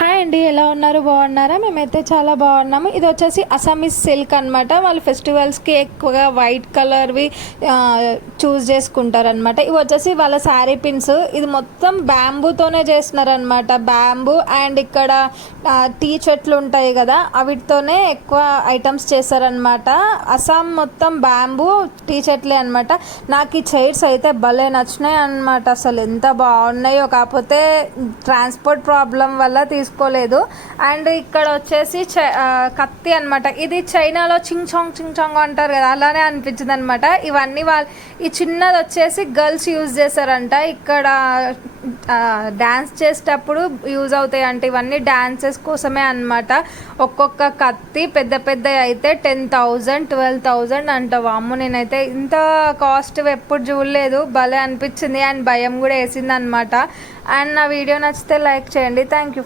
Hi అండి, ఎలా ఉన్నారు? బాగున్నారా? మేమైతే చాలా బాగున్నాము. ఇది వచ్చేసి అసామీస్ సిల్క్ అనమాట. వాళ్ళు ఫెస్టివల్స్కి ఎక్కువగా వైట్ కలర్వి చూస్ చేసుకుంటారనమాట. ఇవి వచ్చేసి వాళ్ళ శారీ పిన్స్. ఇది మొత్తం బ్యాంబూతోనే చేస్తున్నారనమాట. బ్యాంబూ అండ్ ఇక్కడ టీ చెట్లు ఉంటాయి కదా, వీటితోనే ఎక్కువ ఐటమ్స్ చేస్తారనమాట. అస్సాం మొత్తం బ్యాంబూ టీ చెట్లే అనమాట. నాకు ఈ చైర్స్ అయితే భలే నచ్చినాయి అనమాట. అసలు ఎంత బాగున్నాయో, కాకపోతే ట్రాన్స్పోర్ట్ ప్రాబ్లం వల్ల తీసుకోలేదు. అండ్ ఇక్కడ వచ్చేసి కత్తి అనమాట. ఇది చైనాలో చింగ్ చాంగ్ అంటారు కదా, అలానే అనిపించింది అనమాట. ఇవన్నీ ఈ చిన్నది వచ్చేసి గర్ల్స్ యూజ్ చేస్తారంట. ఇక్కడ డ్యాన్స్ చేసేటప్పుడు యూజ్ అవుతాయి అంటే ఇవన్నీ డ్యాన్సెస్ కోసమే అనమాట. ఒక్కొక్క కత్తి పెద్ద పెద్ద అయితే 10,000 12,000 అంట. వామ్ము, నేనైతే ఇంత కాస్ట్ ఎప్పుడు చూడలేదు. భలే అనిపించింది అండ్ భయం కూడా వేసింది అనమాట. అండ్ నా వీడియో నచ్చితే లైక్ చేయండి. Thank you.